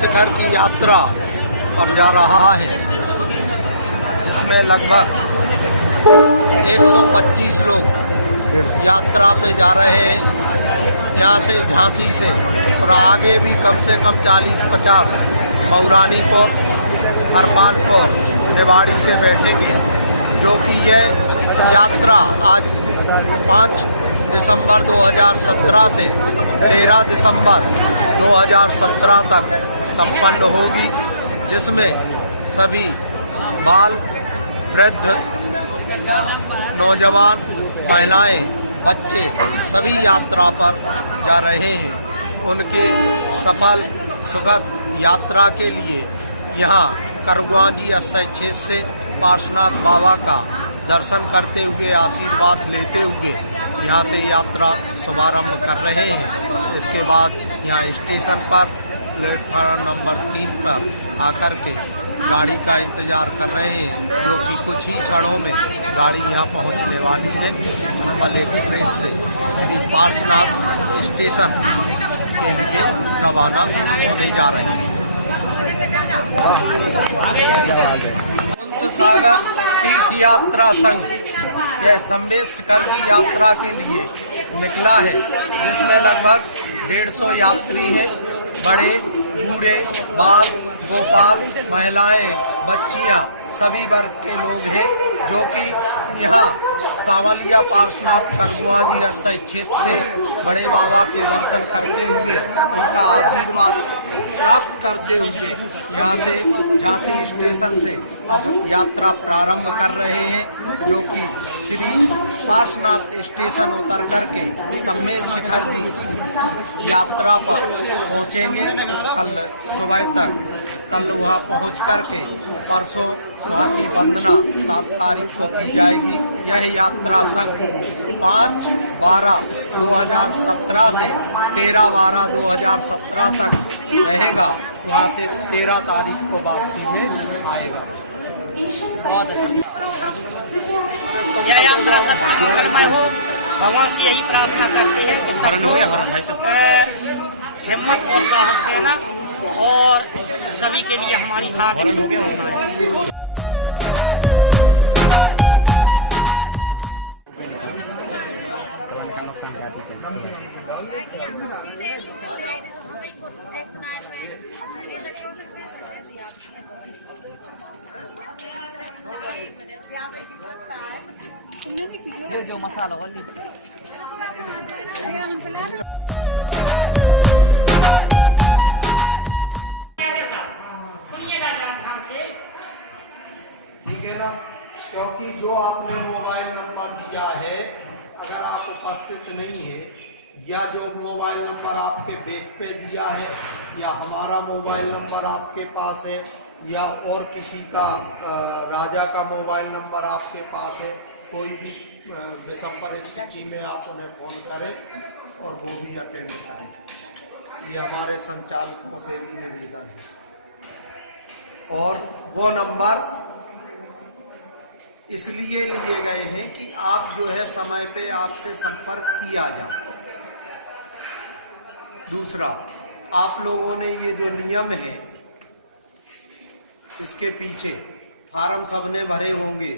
शिखर की यात्रा पर जा रहा है, जिसमें लगभग 125 लोग यात्रा पे जा रहे हैं। यहाँ से झांसी से और आगे भी कम से कम 40-50 मऊरानीपुर, हरमालपुर, निवाड़ी से बैठेंगे, जो कि ये यात्रा आज 5 दिसंबर 2017 से 13 दिसंबर 2017 तक संपन्न होगी, जिसमें सभी बाल, वृद्ध, नौजवान, महिलाएं, बच्चे सभी यात्रा पर जा रहे हैं। उनके सफल सुखद यात्रा के लिए यहाँ करगुआजी 86 से पार्श्वनाथ बाबा का दर्शन करते हुए, आशीर्वाद लेते हुए यहाँ से यात्रा शुभारंभ कर रहे हैं। इसके बाद यहाँ स्टेशन पर प्लेटफार्म नंबर 3 पर आकर के गाड़ी का इंतजार कर रहे हैं, जो कि कुछ ही क्षणों में गाड़ी यहाँ पहुँचने वाली है। चंबल एक्सप्रेस से श्री पार्श्वनाथ स्टेशन के लिए रवाना होने जा रहे हैं। तीर्थ यात्रा संघ यह सम्मेद शिखर की यात्रा के लिए निकला है, जिसमें लगभग 150 यात्री हैं। बड़े, बूढ़े, बाल, गोपाल, महिलाएं, बच्चियां, सभी वर्ग के लोग हैं, जो कि यहाँ सावलिया पार्श्वनाथ करगुआजी आश्रय क्षेत्र से बड़े बाबा के दर्शन करते हुए, उनका आशीर्वाद प्राप्त करते हुए यहाँ से झांसी स्टेशन से यात्रा प्रारंभ कर रहे हैं, जो कि श्री पार्श्वनाथ स्टेशन उतर करके सम्मेद शिखर की यात्रा पर पहुँचेंगे। सुबह तक कल वहाँ पहुँच करके परसों वहाँ की वंदना 7 तारीख को की जाएगी। यह यात्रा संघ 5/12/2017 से 13/12/2017 तक रहेगा। वहाँ से 13 तारीख को वापसी में आएगा। बहुत अच्छा। यह यात्रा सबकी मंगलमय हो, भगवान से यही प्रार्थना करते हैं कि सबको हिम्मत और साहस देना, और सभी के लिए हमारी हार्दिक शुभकामनाएं। जो मसाला ठीक है ना, क्योंकि जो आपने मोबाइल नंबर दिया है, अगर आप उपस्थित नहीं है, या जो मोबाइल नंबर आपके पेज पे दिया है, या हमारा मोबाइल नंबर आपके पास है, या और किसी का राजा का मोबाइल नंबर आपके पास है, कोई भी विषम परिस्थिति में आप उन्हें फोन करें और वो भी अटेंड करें। ये हमारे संचालकों से भी निवेदन है। और वो नंबर इसलिए लिए गए हैं कि आप जो है समय पे आपसे संपर्क किया जाए। दूसरा, आप लोगों ने ये जो नियम है, इसके पीछे फार्म सबने भरे होंगे,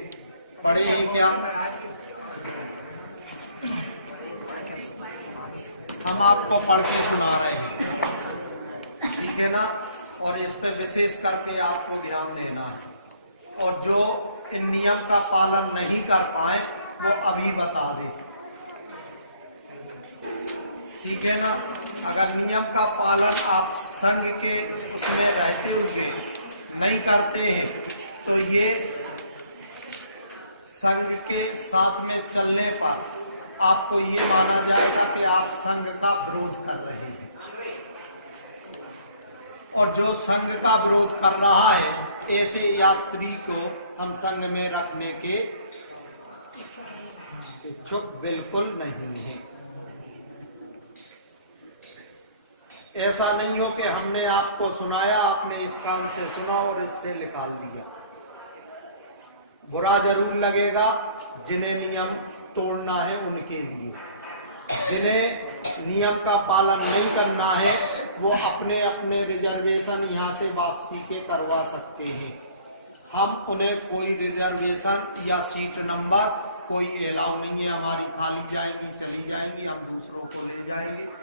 पढ़े हैं क्या? हम आपको पढ़ के सुना रहे हैं, ठीक है ना, और इस पे विशेष करके आपको ध्यान देना है। और जो इन नियम का पालन नहीं कर पाए वो अभी बता दे, ठीक है ना। अगर नियम का पालन आप संघ के उसमें रहते हुए नहीं करते हैं, तो ये संघ के साथ में चलने पर आपको ये माना जाएगा कि आप संघ का विरोध कर रहे हैं। और जो संघ का विरोध कर रहा है, ऐसे यात्री को हम संघ में रखने के इच्छुक बिल्कुल नहीं है। ऐसा नहीं हो कि हमने आपको सुनाया, आपने इस कान से सुना और इससे निकाल दिया। बुरा जरूर लगेगा जिन्हें नियम तोड़ना है उनके लिए, जिन्हें नियम का पालन नहीं करना है वो अपने अपने रिजर्वेशन यहाँ से वापसी के करवा सकते हैं। हम उन्हें कोई रिजर्वेशन या सीट नंबर कोई अलाउ नहीं है। हमारी खाली जाएगी, चली जाएगी, हम दूसरों को ले जाएंगे और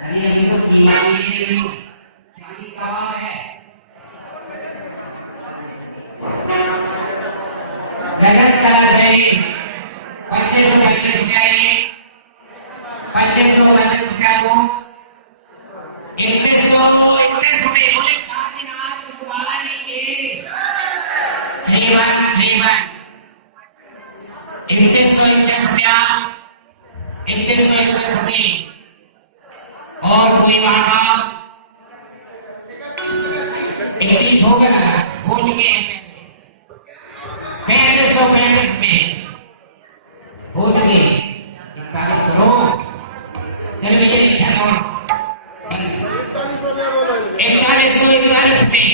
Hari yang itu imam ini 3131 ₹3131 ₹3131 और कोई वहां का 31 हो गया ना, हो चुके हैं 3535 में हो चुके 41 करो। चलो भैया इच्छा कौन 4141 में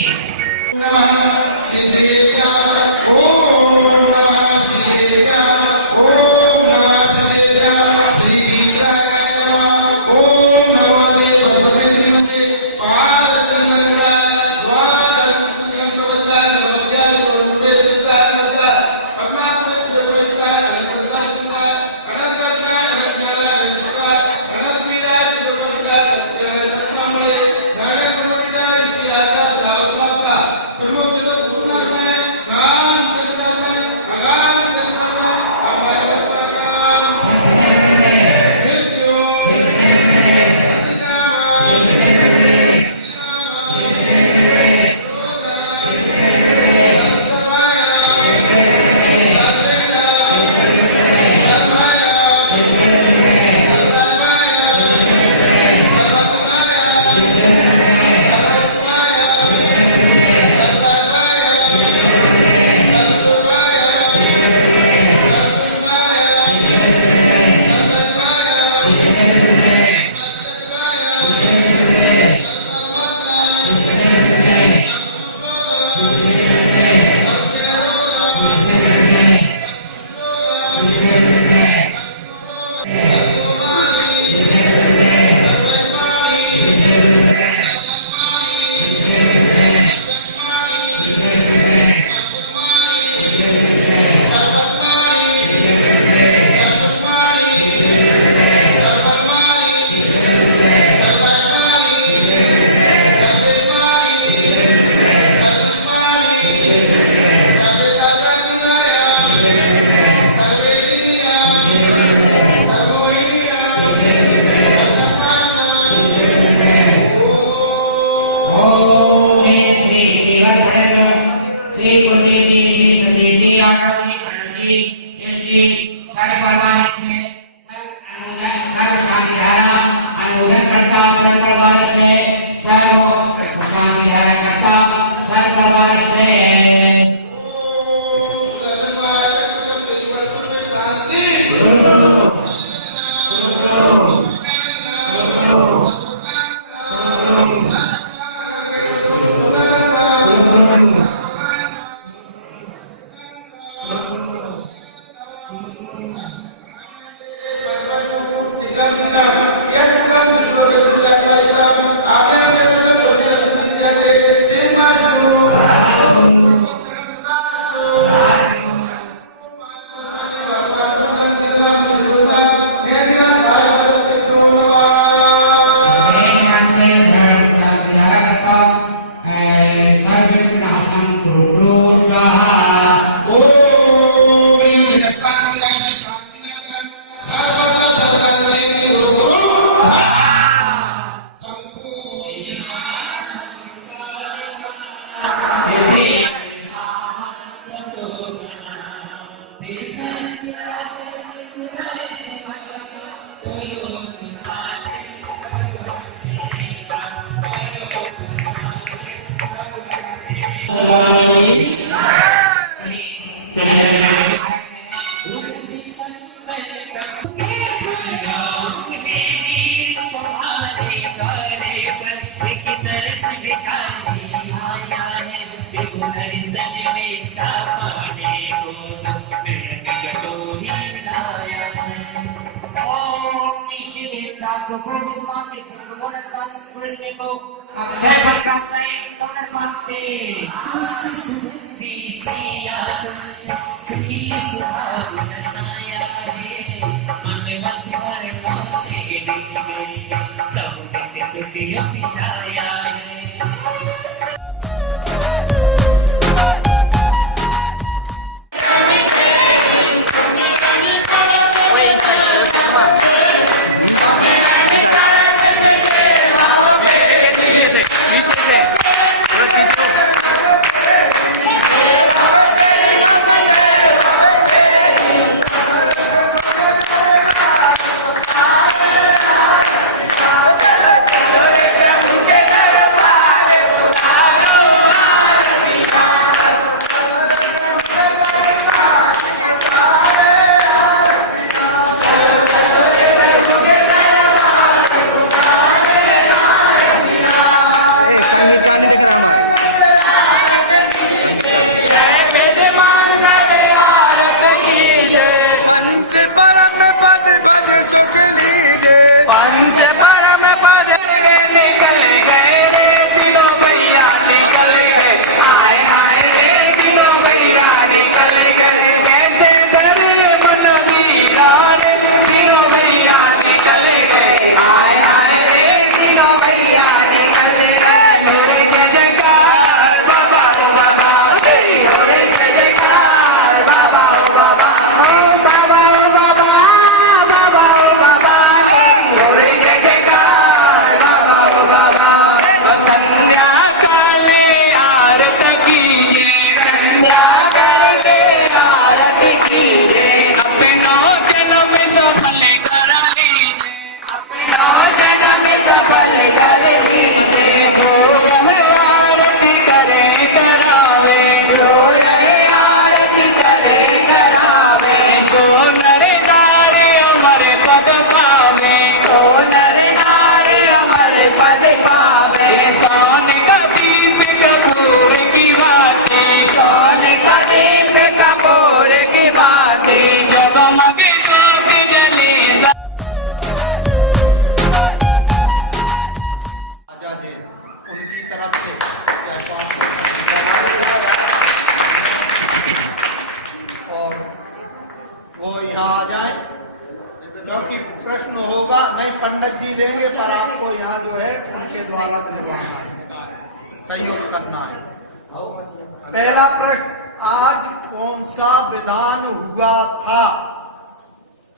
पहला प्रश्न, आज कौन सा विधान हुआ था?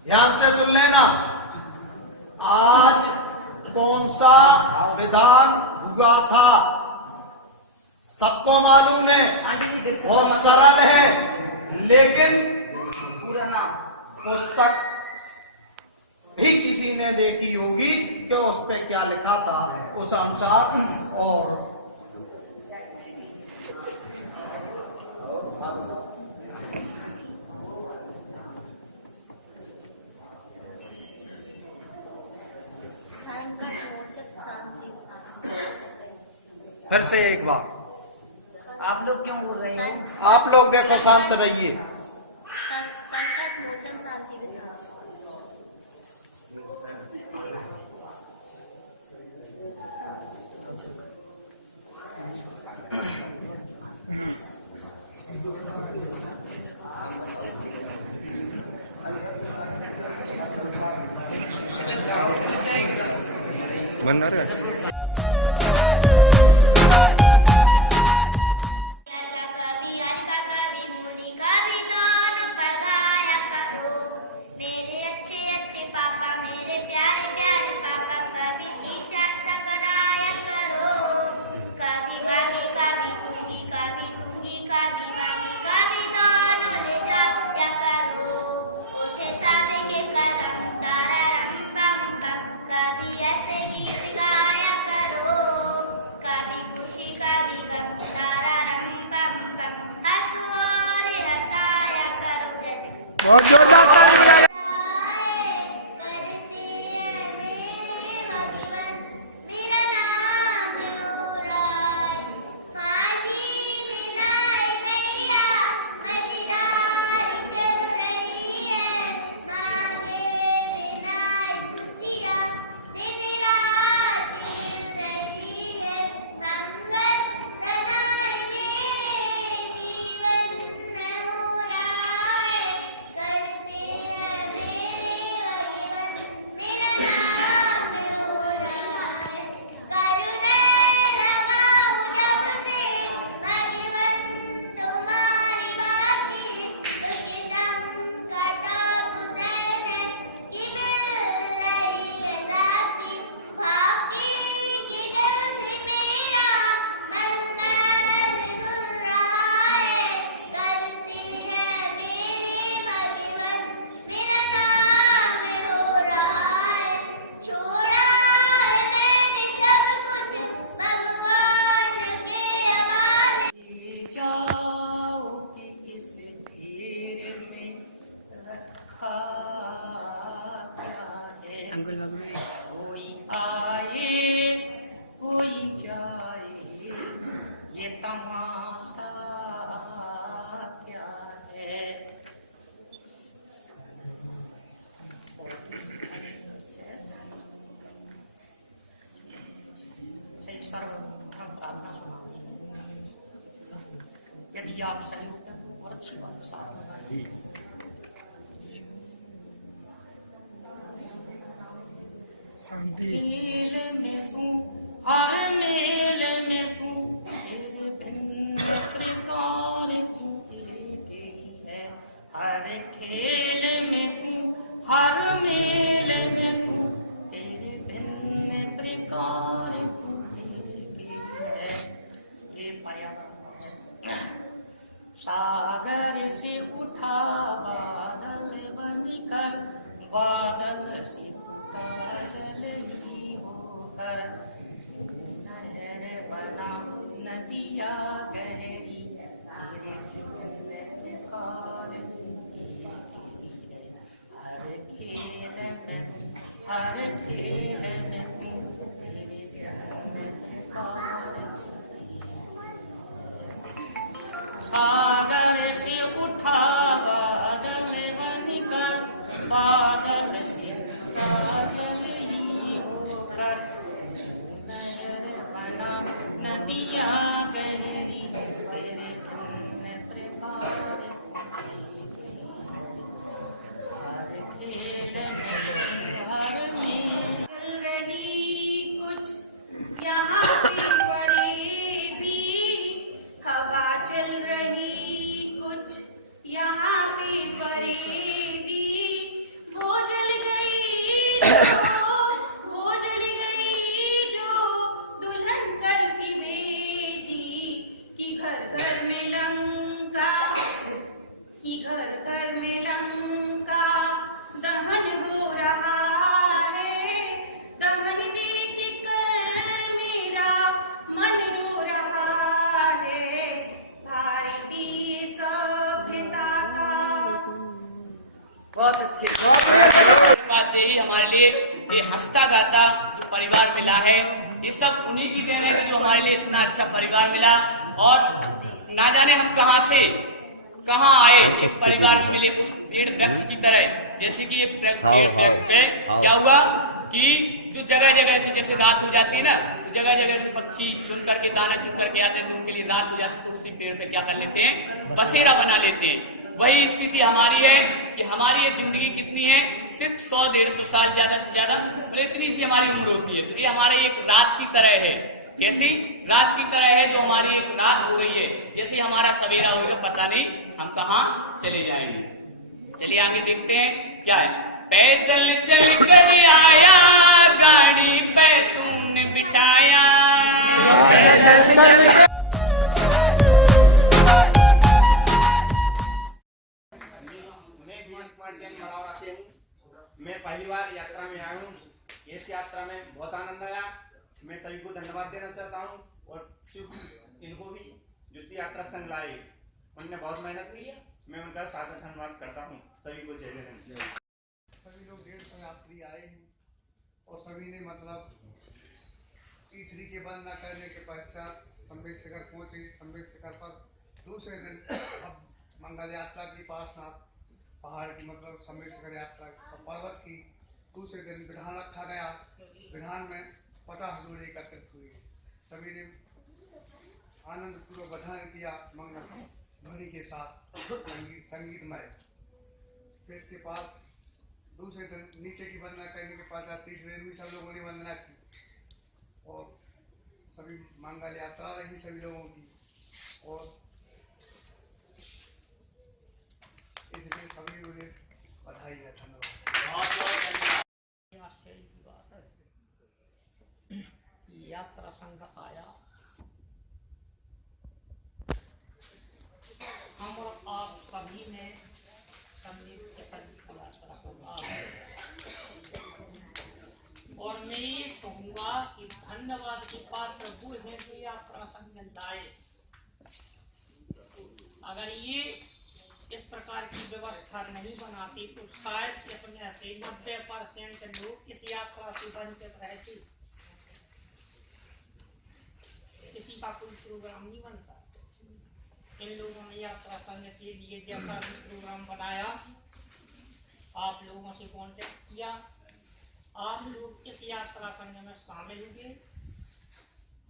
ध्यान से सुन लेना। आज कौन सा विधान हुआ था? सबको मालूम है, बहुत सरल है, लेकिन पुस्तक भी किसी ने देखी होगी कि उस पे क्या लिखा था उस अनुसार। और फिर से एक बार, आप लोग क्यों बोल रहे हो? आप लोग देखो, शांत रहिए। संकट मोचन क्रांति विधान। बन रहा है। बहुत जोरदार ताली बजाइए। कोई आए कोई जाए, ये तमाशा क्या है? सर्वप्रथम प्रार्थना सुना। यदि आप सहयोग करें और अच्छी बात साथ खेल में तू, हर मेल में तू, तेरे भिन्न प्रकार तू एक ही है। हर खेल में तू, हर मेल में तू, तेरे भिन्न प्रकार तू एक ही है। ये पाया सागर से उठा बादल बनकर, बादल से जल ही होकर, नहर बना नदिया गहरी, तेरे पुकार हर खेल में, हर खेल में तू, तेरे पुकार। सागर से उठा बादल बनकर, बादल से जल ही होकर, नहर बना नदिया गहरी, तेरे पुण्य प्रभार। हर खेल में, हर में चल रही कुछ यहाँ की परी भी खबर घर में लंका कि घर घर में लंका दहन हो रहा है, दहन देख कर मेरा मन रो रहा है, भारतीय सभ्यता का। बहुत अच्छे। पास यही हमारे लिए ये हंसता गाता जो परिवार मिला है, ये सब उन्हीं की देन है कि जो हमारे लिए इतना अच्छा परिवार मिला। और ना जाने हम कहां से कहां आए, एक परिवार में मिले उस पेड़ वृक्ष की तरह। जैसे कि एक पेड़ वृक्ष पे क्या हुआ कि जो जगह जगह से जैसे रात हो जाती है ना, तो जगह जगह से पक्षी चुन करके दाना चुन करके आते हैं, तो उनके लिए रात हो जाती है, तो उसी पेड़ पे क्या कर लेते हैं, बसेरा बना लेते हैं। वही स्थिति हमारी है कि हमारी ये जिंदगी कितनी है, सिर्फ 100-150 साल ज्यादा से ज्यादा, और इतनी सी हमारी उम्र होती है। तो ये हमारी एक रात की तरह है, कैसी रात की तरह है जो हमारी एक रात हो रही है। जैसे हमारा सवेरा होगा पता नहीं हम कहाँ चले जाएंगे। चलिए आगे देखते हैं क्या है। पैदल चल कर आया, गाड़ी पे तूने बिठाया, पैदल चल। मैं पहली बार यात्रा में आया हूँ। इस यात्रा में बहुत आनंद आया। मैं सभी को धन्यवाद देना चाहता हूँ, और सिर्फ इनको भी जो यात्रा संघ लाए, उन्होंने बहुत मेहनत की है। मैं उनका सादर धन्यवाद करता हूँ। सभी को जय जय। सभी लोग 150 यात्री आए हैं, और सभी ने मतलब तीसरी के वंदना करने के पश्चात संवेद शिखर पहुँचे। संवेद शिखर पर दूसरे दिन अब मंगल यात्रा की पार्श्वनाथ पहाड़ की मतलब संवेद शिखर यात्रा पर्वत की दूसरे दिन विधान रखा गया। विधान में 50 जोड़े एकत्रित हुए। सभी ने आनंद पूर्वक विधान किया मंगल ध्वनि के साथ, संगीतमय। फिर इसके बाद दूसरे दिन नीचे की वंदना करने के पश्चात तीसरे दिन भी सब लोगों ने वंदना की, और सभी मंगल यात्रा रही सभी लोगों की। और इसलिए सभी लोगों ने बधाई है। धन्यवाद। आश्चर्य की बात है, यात्रा संघ आया, हम और आप सभी ने संगीत से यात्रा को और मैं ये कहूँगा कि धन्यवाद की पात्र वो है जो यात्रा संघ लाए। अगर ये इस प्रकार की व्यवस्था नहीं बनाती तो शायद इसमें से 90% लोग इस यात्रा से वंचित रहते, किसी का कोई प्रोग्राम नहीं बनता। इन लोगों ने यात्रा संघ के लिए जैसा भी प्रोग्राम बनाया, आप लोगों से कांटेक्ट किया, आप लोग इस यात्रा संघ में शामिल हुए।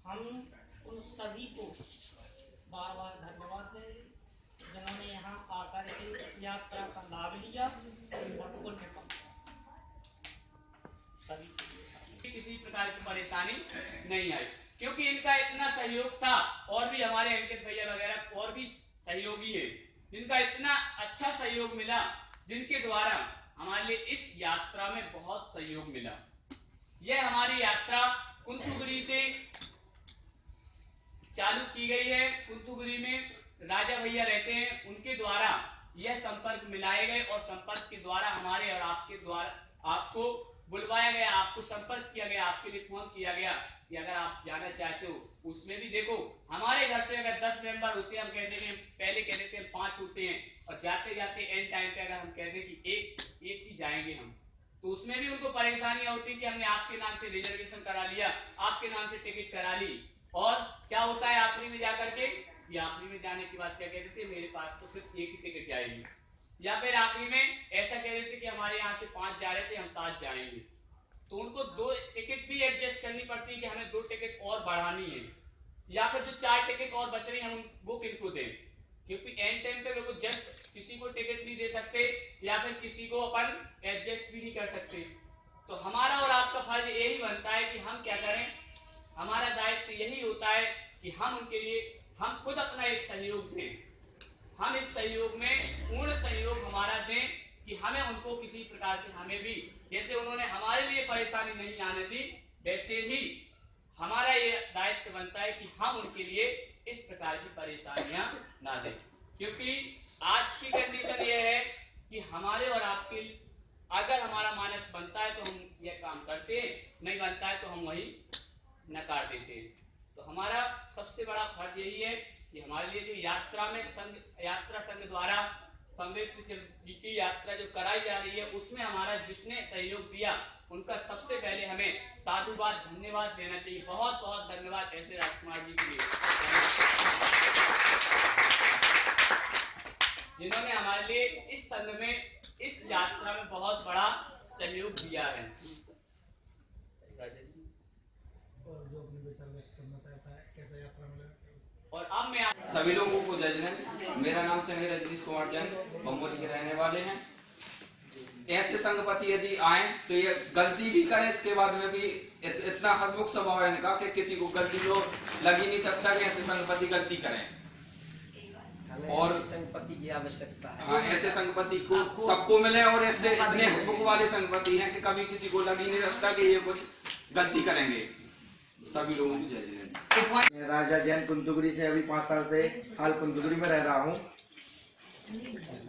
हम उन सभी को बार बार धन्यवाद देंगे जिन्होंने यहाँ आकर के यात्रा का लाभ लिया और पुण्य सभी किसी प्रकार की परेशानी नहीं आई, क्योंकि इनका इतना सहयोग था। और भी हमारे अंकित भैया वगैरह और भी सहयोगी है जिनका इतना अच्छा सहयोग मिला, जिनके द्वारा हमारे लिए इस यात्रा में बहुत सहयोग मिला। यह हमारी यात्रा कुंथुगिरी से चालू की गई है। कुंथुगिरी में राजा भैया रहते हैं, उनके द्वारा यह संपर्क मिलाए गए, और संपर्क के द्वारा हमारे और आपके द्वारा आपको बुलवाया गया, आपको संपर्क किया गया, आपके लिए फोन किया गया कि अगर आप जाना चाहते हो। उसमें भी देखो, हमारे घर से अगर 10 मेंबर होते हैं, हम कहते हैं पहले कह देते हैं 5 होते हैं, और जाते जाते एंड टाइम पे अगर हम कहते हैं कि एक ही जाएंगे हम, तो उसमें भी उनको परेशानियां होती कि हमने आपके नाम से रिजर्वेशन करा लिया, आपके नाम से टिकट करा ली, और क्या होता है आखिरी में जाकर के, या आखिरी में जाने के बाद क्या कहते थे, मेरे पास तो सिर्फ एक ही टिकट जाएगी, या फिर आखिरी में ऐसा कह रहे थे कि हमारे यहाँ से 5 जा रहे थे, हम 7 जाएंगे, तो उनको 2 टिकट भी एडजस्ट करनी पड़ती है कि हमें 2 टिकट और बढ़ानी है, या फिर जो 4 टिकट और बच रही हम वो किनको दें, क्योंकि एंड टाइम पे लोग जस्ट किसी को टिकट नहीं दे सकते, या फिर किसी को अपन एडजस्ट भी नहीं कर सकते। तो हमारा और आपका फर्ज यही बनता है कि हम क्या करें, हमारा दायित्व यही होता है कि हम उनके लिए हम खुद अपना एक सहयोग दें, हम इस सहयोग में पूर्ण सहयोग हमारा दें कि हमें उनको किसी प्रकार से, हमें भी जैसे उन्होंने हमारे लिए परेशानी नहीं आने दी, वैसे ही हमारा ये दायित्व बनता है कि हम उनके लिए इस प्रकार की परेशानियां ना दें, क्योंकि आज की कंडीशन ये है कि हमारे और आपके अगर हमारा मानस बनता है तो हम यह काम करते हैं, नहीं बनता है तो हम वही नकार देते हैं। तो हमारा सबसे बड़ा फर्ज यही है कि हमारे लिए जो यात्रा संघ द्वारा संवेश जी की यात्रा जो कराई जा रही है, उसमें हमारा जिसने सहयोग दिया उनका सबसे पहले हमें साधुवाद धन्यवाद देना चाहिए। बहुत बहुत धन्यवाद ऐसे राजकुमार जी के लिए, जिन्होंने हमारे लिए इस संघ में, इस यात्रा में बहुत बड़ा सहयोग दिया है। और अब मैं सभी लोगों को जय जैन। मेरा नाम संजय रजनीश कुमार चंद, बम्बोली के रहने वाले हैं। ऐसे संघपति यदि आए तो ये गलती भी करें, इसके बाद में भी इतना हंसमुख स्वभाव है इनका कि किसी को गलती तो लग ही नहीं सकता कि ऐसे संघपति गलती करें। और संघपति की आवश्यकता है। हाँ, ऐसे संघपति को सबको मिले और ऐसे इतने हंसमुख वाले संघपति हैं कि कभी किसी को लग ही नहीं सकता कि ये कुछ गलती करेंगे। सभी लोगों को जय जैन। मैं राजा जैन कुंतुगुरी से अभी 5 साल से हाल कुंतुगुरी में रह रहा हूँ,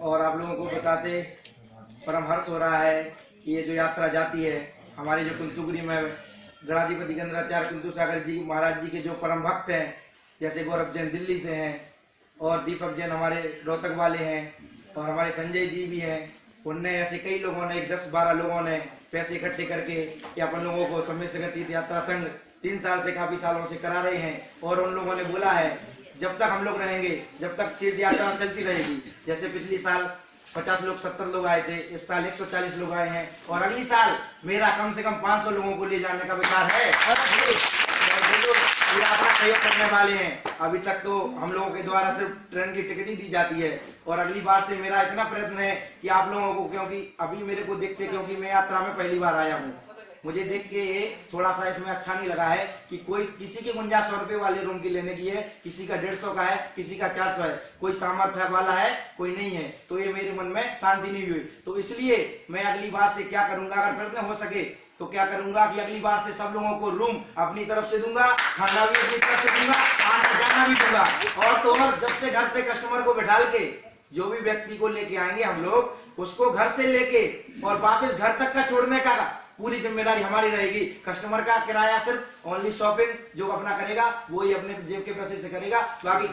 और आप लोगों को बताते परम हर्ष हो रहा है कि ये जो यात्रा जाती है, हमारे जो कुंतुगुरी में गणाधिपति गंधराचार्य कुंतु सागर जी महाराज जी के जो परम भक्त हैं, जैसे गौरव जैन दिल्ली से हैं और दीपक जैन हमारे रोहतक वाले हैं, और हमारे संजय जी भी हैं। उनने ऐसे कई लोगों ने 10-12 लोगों ने पैसे इकट्ठे करके कि अपन लोगों को समय से तीर्थ यात्रा संघ 3 साल से काफी सालों से करा रहे हैं, और उन लोगों ने बोला है जब तक हम लोग रहेंगे, जब तक तीर्थ यात्रा चलती रहेगी। जैसे पिछली साल 50 लोग 70 लोग आए थे, इस साल 140 लोग आए हैं, और अगली साल मेरा कम से कम 500 लोगों को ले जाने का विचार है। यात्रा सहयोग करने वाले हैं। अभी तक तो हम लोगों के द्वारा सिर्फ ट्रेन की टिकट ही दी जाती है, और अगली बार से मेरा इतना प्रयत्न है कि आप लोगों को, क्योंकि अभी मेरे को देखते, क्योंकि मैं यात्रा में पहली बार आया हूँ, मुझे देख के ये थोड़ा सा इसमें अच्छा नहीं लगा है कि कोई किसी की गुंजाइश 100 रुपए वाले रूम की लेने की है, किसी का 150 का है, किसी का 400 है, कोई सामर्थ्य वाला है, कोई नहीं है। तो ये मेरे मन में शांति नहीं हुई। तो इसलिए मैं अगली बार से क्या करूंगा, अगर प्रयत्न हो सके तो क्या करूंगा कि अगली बार से सब लोगों को रूम अपनी तरफ से दूंगा, खाना भी अपनी तरफ से दूंगा, आना जाना भी दूंगा। और तो और जब से घर से कस्टमर को बैठा के जो भी व्यक्ति को लेके आएंगे हम लोग, उसको घर से लेके और वापस घर तक का छोड़ने का पूरी जिम्मेदारी हमारी रहेगी। कस्टमर का किराया सिर्फ ओनली शॉपिंग जो अपना करेगा वो ही अपने जेब के पैसे से करेगा, बाकी